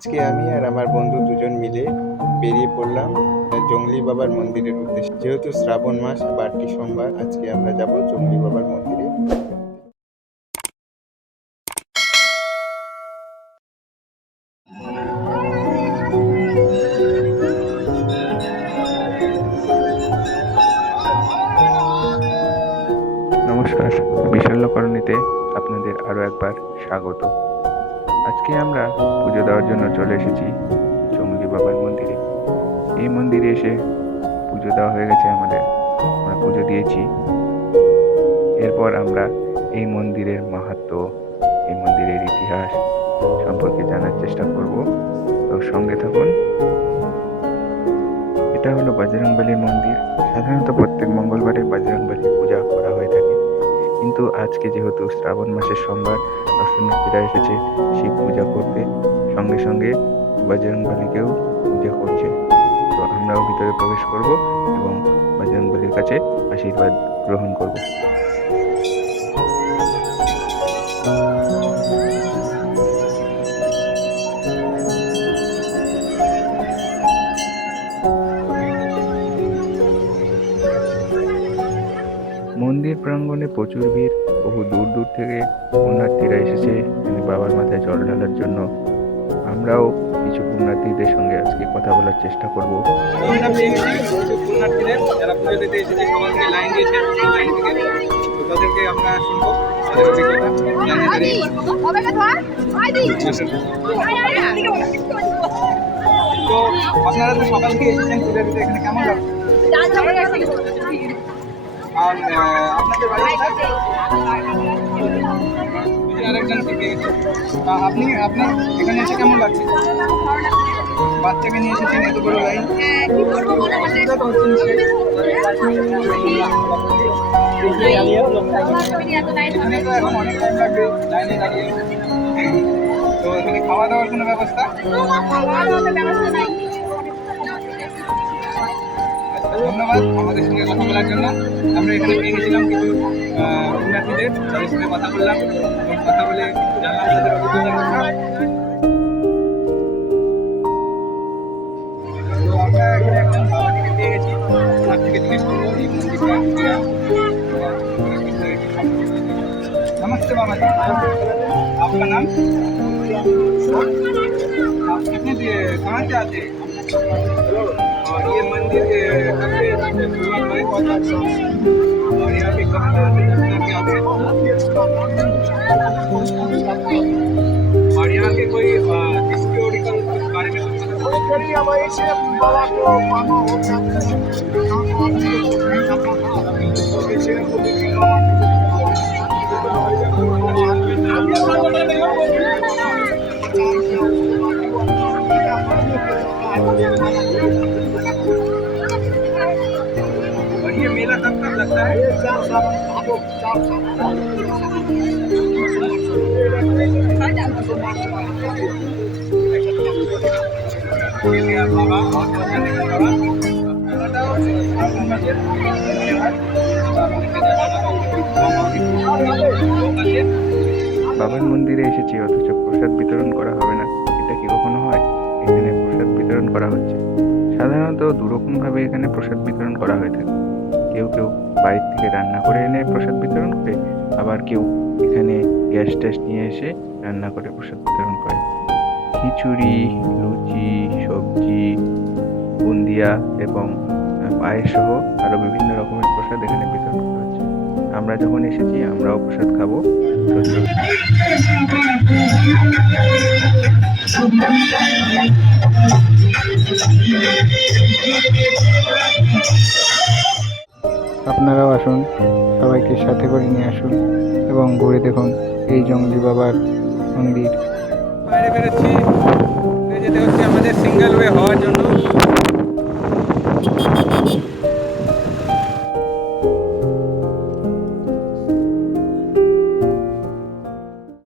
আজকে আমি আর আমার বন্ধু দুজন মিলে বেরিয়ে পড়লাম জংলি বাবার মন্দিরের উদ্দেশ্যে। যেহেতু শ্রাবণ মাস, বারটি সোমবার, আজকে আমরা যাব জংলি বাবার মন্দিরে। নমস্কার, বিশাল্যকরণীতে আপনাদের আরও একবার স্বাগত। আজকে আমরা পুজো দেওয়ার জন্য চলে এসেছি জংলি বাবার মন্দিরে। এই মন্দিরে এসে পুজো দেওয়া হয়ে গেছে আমাদের, আমরা পুজো দিয়েছি। এরপর আমরা এই মন্দিরের মাহাত্ম্য, এই মন্দিরের ইতিহাস সম্পর্কে জানার চেষ্টা করব, তো সঙ্গে থাকুন। এটা হলো বজরংবলীর মন্দির। সাধারণত প্রত্যেক মঙ্গলবারে বজরংবলীর পূজা করা হয়ে থাকে, কিন্তু আজকে যেহেতু শ্রাবণ মাসের সোমবার, দর্শনার্থীরা এসেছে শিব পূজা করতে, সঙ্গে সঙ্গে বজরংবলীকেও পূজা করছে। তো আমরাও ভিতরে প্রবেশ করব এবং বজরংবলীর কাছে আশীর্বাদ গ্রহণ করব। মন্দির প্রাঙ্গণে প্রচুর ভিড়। বহু দূর দূর থেকে পুণ্যার্থীরা এসেছে বাবার মাথায় জল ঢালার জন্য। আমরাও কিছু পুণ্যার্থীদের সঙ্গে আজকে কথা বলার চেষ্টা করব। আপনারা তো সকাল থেকে এসেছেন পূজা দিতে, এখানে কেমন লাগছে? আর আপনাদের বাড়ি আরেকজন থেকে আপনি এখানে এসে কেমন লাগছে? বাচ্চাকে নিয়ে এসেছেন, এত বড় লাইন। এখানে তো এখন অনেক টাইম লাগবে লাইনে দাঁড়িয়ে। তো এখানে খাওয়া দাওয়ার কোনো ব্যবস্থা? ধন্যবাদ আমাদের সঙ্গে কথা বলার জন্য। আমরা এখানে পেয়ে গেছিলাম কিছু পুণ্যার্থীদের, তাদের সঙ্গে কথা বললাম এবং কথা বলে জানলাম তাদের অভিজ্ঞতার কথা। তো আমরা এখানে একজন বাবাজিকে পেয়ে গেছি, ওনার থেকে জিজ্ঞেস করবো এই মন্দিরটা। नमस्ते बाबा जी, आपका नाम? आप कितने कहाँ से आते हैं? और ये मंदिर कब से शुरुआत हुई? और यहाँ पे कहाँ से दर्शन करके आते हैं? और यहाँ के कोई हिस्टोरिकल बारे में और ये मेला कब कब लगता है? 4 साल। বাবার মন্দিরে এসেছি অথচ প্রসাদ বিতরণ করা হবে না, এটা কি কখনো হয়? এখানে প্রসাদ বিতরণ করা হচ্ছে। সাধারণত দুরকমভাবে এখানে প্রসাদ বিতরণ করা হয়ে থাকে। কেউ কেউ বাড়ির থেকে রান্না করে এনে প্রসাদ বিতরণ করে, আবার কেউ এখানে গ্যাস ট্যাস নিয়ে এসে রান্না করে প্রসাদ বিতরণ করে। খিচুড়ি, লুচি, সবজি, বুন্দিয়া এবং পায়েস সহ আরও বিভিন্ন রকমের প্রসাদ এখানে বিতরণ করা হচ্ছে। আমরা যখন এসেছি আমরাও প্রসাদ খাবো। আপনারাও আসুন, সবাইকে সাথে করে নিয়ে আসুন এবং ঘুরে দেখুন এই জংলি বাবার মন্দির। বাইরে বেরোচ্ছি, যেতে হচ্ছে আমাদের সিঙ্গেল ওয়ে হওয়ার জন্য।